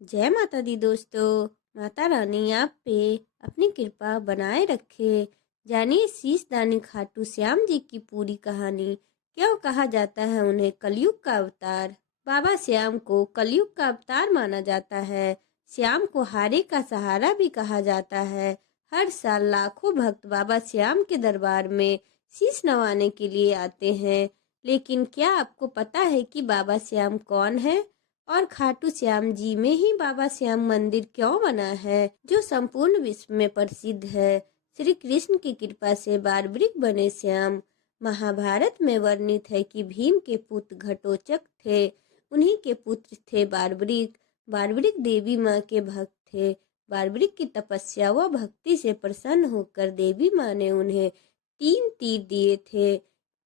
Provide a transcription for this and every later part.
जय माता दी दोस्तों। माता रानी आप पे अपनी कृपा बनाए रखे। जानिए शीश दानी खाटू श्याम जी की पूरी कहानी। क्यों कहा जाता है उन्हें कलयुग का अवतार? बाबा श्याम को कलयुग का अवतार माना जाता है। श्याम को हारे का सहारा भी कहा जाता है। हर साल लाखों भक्त बाबा श्याम के दरबार में शीश नवाने के लिए आते हैं। लेकिन क्या आपको पता है कि बाबा श्याम कौन है और खाटू श्याम जी में ही बाबा श्याम मंदिर क्यों बना है जो संपूर्ण विश्व में प्रसिद्ध है? श्री कृष्ण की कृपा से बारबरिक बने श्याम महाभारत में वर्णित है कि भीम के पुत्र घटोचक थे। उन्हीं के पुत्र थे बारबरिक। बारबरिक देवी माँ के भक्त थे। बारबरिक की तपस्या व भक्ति से प्रसन्न होकर देवी माँ ने उन्हें 3 तीर दिए थे,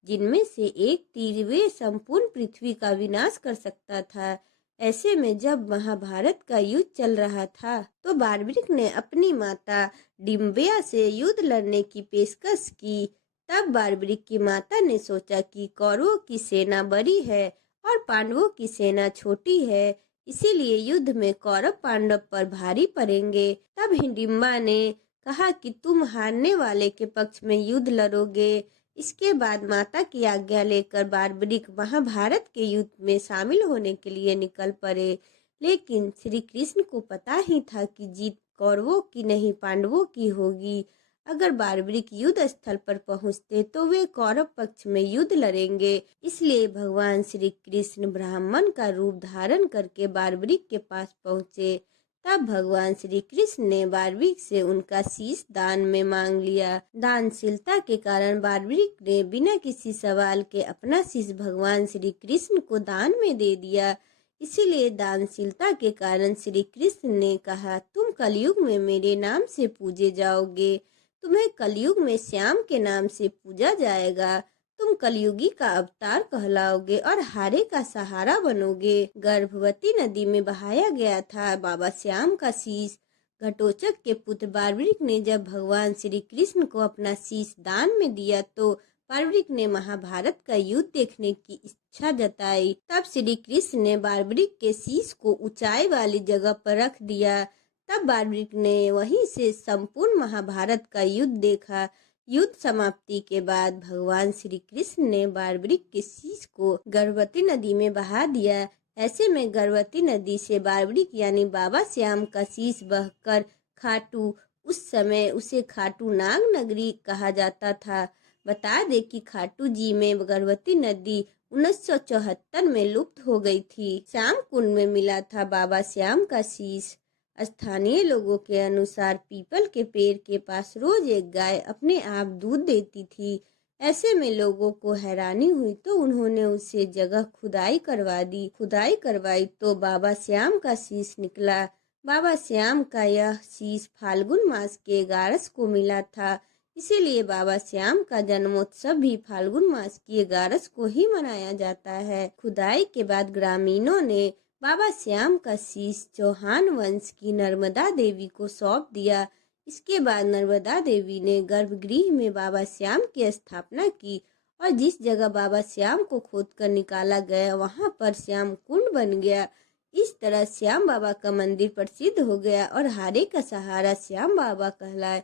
जिनमें से एक तीर वे संपूर्ण पृथ्वी का विनाश कर सकता था। ऐसे में जब महाभारत का युद्ध चल रहा था तो बारबरिक ने अपनी माता डिम्बिया से युद्ध लड़ने की पेशकश की। तब बारबरिक की माता ने सोचा कि कौरवों की सेना बड़ी है और पांडवों की सेना छोटी है, इसीलिए युद्ध में कौरव पांडव पर भारी पड़ेंगे। तब हिडिम्बा ने कहा कि तुम हारने वाले के पक्ष में युद्ध लड़ोगे। इसके बाद माता की आज्ञा लेकर बारबरिक महाभारत के युद्ध में शामिल होने के लिए निकल पड़े। लेकिन श्री कृष्ण को पता ही था कि जीत कौरवों की नहीं पांडवों की होगी। अगर बारबरिक युद्ध स्थल पर पहुंचते तो वे कौरव पक्ष में युद्ध लड़ेंगे। इसलिए भगवान श्री कृष्ण ब्राह्मण का रूप धारण करके बारबरिक के पास पहुंचे। तब भगवान श्री कृष्ण ने बारबरिक से उनका शीश दान में मांग लिया। दानशीलता के कारण बारबरिक ने बिना किसी सवाल के अपना शीश भगवान श्री कृष्ण को दान में दे दिया। इसीलिए दानशीलता के कारण श्री कृष्ण ने कहा, तुम कलयुग में मेरे नाम से पूजे जाओगे। तुम्हें कलयुग में श्याम के नाम से पूजा जाएगा। तुम कलयुगी का अवतार कहलाओगे और हारे का सहारा बनोगे। गर्भवती नदी में बहाया गया था बाबा श्याम का शीश। घटोचक के पुत्र बारबरिक ने जब भगवान श्री कृष्ण को अपना शीश दान में दिया तो बारबरिक ने महाभारत का युद्ध देखने की इच्छा जताई। तब श्री कृष्ण ने बारबरिक के शीश को ऊंचाई वाली जगह पर रख दिया। तब बारबरिक ने वहीं से संपूर्ण महाभारत का युद्ध देखा। युद्ध समाप्ति के बाद भगवान श्री कृष्ण ने बारबरिक के शीश को गर्भवती नदी में बहा दिया। ऐसे में गर्भवती नदी से बारबरिक यानी बाबा श्याम का शीश बहकर खाटू, उस समय उसे खाटू नाग नगरी कहा जाता था। बता दे कि खाटू जी में गर्भवती नदी 1974 में लुप्त हो गई थी। श्याम कुंड में मिला था बाबा श्याम का शीश। स्थानीय लोगों के अनुसार पीपल के पेड़ के पास रोज एक गाय अपने आप दूध देती थी। ऐसे में लोगों को हैरानी हुई तो उन्होंने उसे जगह खुदाई करवा दी। खुदाई करवाई तो बाबा श्याम का शीश निकला। बाबा श्याम का यह शीश फाल्गुन मास के 11 को मिला था। इसीलिए बाबा श्याम का जन्मोत्सव भी फाल्गुन मास की 11 को ही मनाया जाता है। खुदाई के बाद ग्रामीणों ने बाबा श्याम का शीश चौहान वंश की नर्मदा देवी को सौंप दिया। इसके बाद नर्मदा देवी ने गर्भगृह में बाबा श्याम की स्थापना की और जिस जगह बाबा श्याम को खोदकर निकाला गया वहां पर श्याम कुंड बन गया। इस तरह श्याम बाबा का मंदिर प्रसिद्ध हो गया और हारे का सहारा श्याम बाबा कहलाए।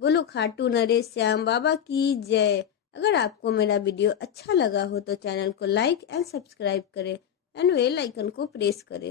बोलो खाटू नरेश श्याम बाबा की जय। अगर आपको मेरा वीडियो अच्छा लगा हो तो चैनल को लाइक एंड सब्सक्राइब करें एंड बेल आइकन को प्रेस करें।